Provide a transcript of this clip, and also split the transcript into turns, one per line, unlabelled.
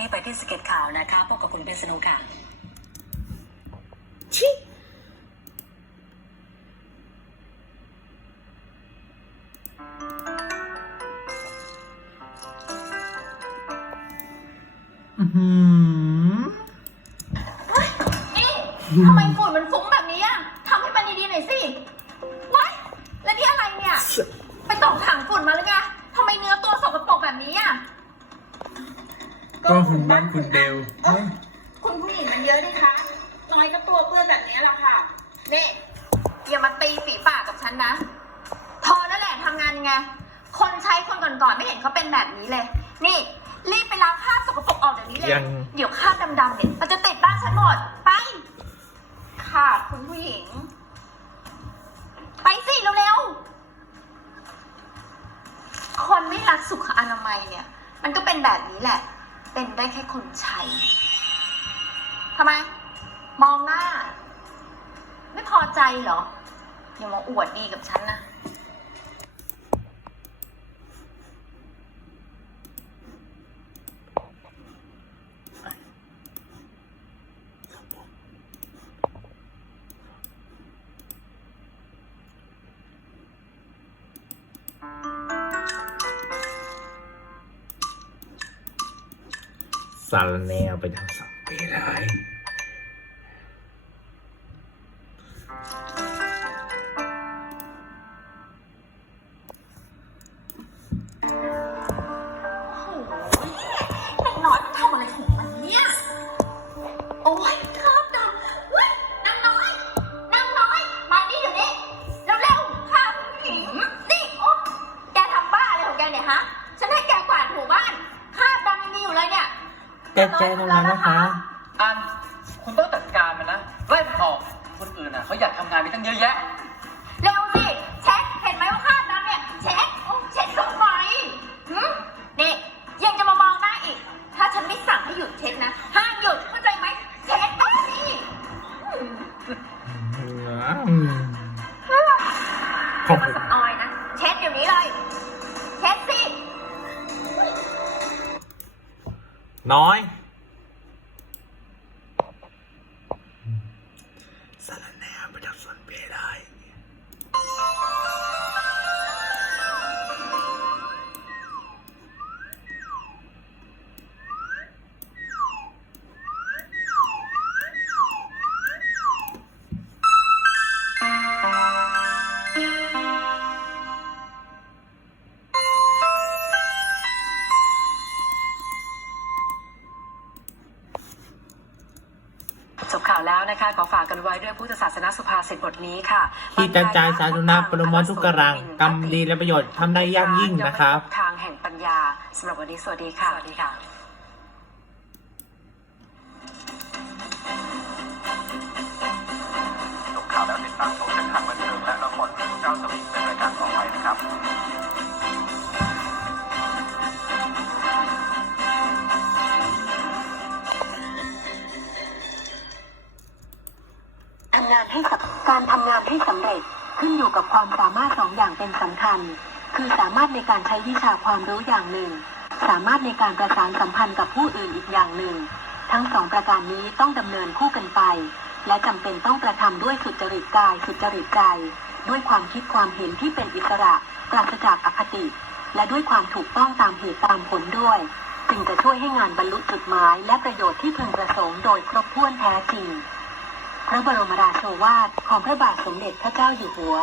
นี้ไปที่สเก็ตข่าวนะคะพบกับคุณเป็นสนุค่ะ
ชิอือหือ
นี่ทำไมฝุ่นมันฟุ้งแบบนี้อะทำให้มันดีๆหน่อยสิว้ายแล้วนี่อะไรเนี่ย ไปตกถังฝุ่นมาหรือไงทำไมเนื้อตัวสกปรกแบบนี้อะ
ก็คุณบ้านคุณเดวเฮ้ย
คุณผู้หญิงมันเยอะดิคะน้อยก็ตัวเปื้อนแบบนี้แหละค่ะ นี่อย่ามาตีฝีปากกับฉันนะเธอนั่นแหละทำงานยังไง คนใช้คนก่อนๆไม่เห็นเขาเป็นแบบนี้เลย นี่ รีบไปล้างคราบสกปรกออกเดี๋ยวนี้เลย
ยัง
เดี๋ยวคราบดำๆเนี่ยมันจะติดบ้านฉันหมด ไป ค่ะ คุณผู้หญิง ไปสิเร็วๆ คนไม่รักสุขอนามัยเนี่ย มันก็เป็นแบบนี้แหละ เป็นได้แค่คนใช้ทำไม มองหน้า ไม่พอใจเหรออย่ามาอวดดีกับฉันนะ
สารแนวไปทางสังเปเลย
โอ้โหเด็กน้อยมันทำอะไรของมันเนี่ย โอ้ยคราบดำเว้ยนางน้อยนางน้อย มานี่เดี๋ยวนี้ เร็วๆข้าผู้หญิงนี่โอ๊ยแกทำบ้าอะไรของแกเนี่ยฮะ ฉันให้แกกวาดถูบ้านคราบดำยังมีอยู่เลยเนี่ย
แกแกทำงานนะคะ
อันคุณต้องจัดการมันนะไล่มันออกคนอื่นอะเขาอยากทำงานมีตั้งเยอะแยะ
เร็วสิ เช็ค เห็นไหมว่าคราบดำเนี่ย เช็คโอ้เช็คทำไมหึนี่ยังจะมามองหน้าอีก ถ้าฉันไม่สั่งให้หยุดเช็คนะห้ามหยุดเข้าใจไหมเช็คไปอืม
อืม
น้
อย
บข่าวแล้วนะคะขอฝากกันไว้ด้วยพุทธศาสนาสุภาษิตบทนี้ค่ะ
ที่กระจายสาธารณประโมททุกกำลังกรรมดีและประโยชน์ทำได้ยากยิ่งนะครับ
ทางแห่งปัญญาสำหรับวันนี้สวัสดีค่ะสวัสดีค่ะา
นให้
การทำงานให้สำเร็จขึ้นอยู่กับความสามารถสองอย่างเป็นสำคัญ คือสามารถในการใช้วิชาความรู้อย่างหนึ่ง สามารถในการประสานสัมพันธ์กับผู้อื่นอีกอย่างหนึ่ง ทั้งสองประการนี้ต้องดำเนินคู่กันไป และจำเป็นต้องกระทำด้วยสุจริตกายสุจริตใจ ด้วยความคิดความเห็นที่เป็นอิสระปราศจากอคติ และด้วยความถูกต้องตามเหตุตามผลด้วยจึงจะช่วยให้งานบรรลุจุดหมายและประโยชน์ที่พึงประสงค์โดยครบถ้วนแท้จริง พระบรมราโชวาทของพระบาทสมเด็จพระเจ้าอยู่หัว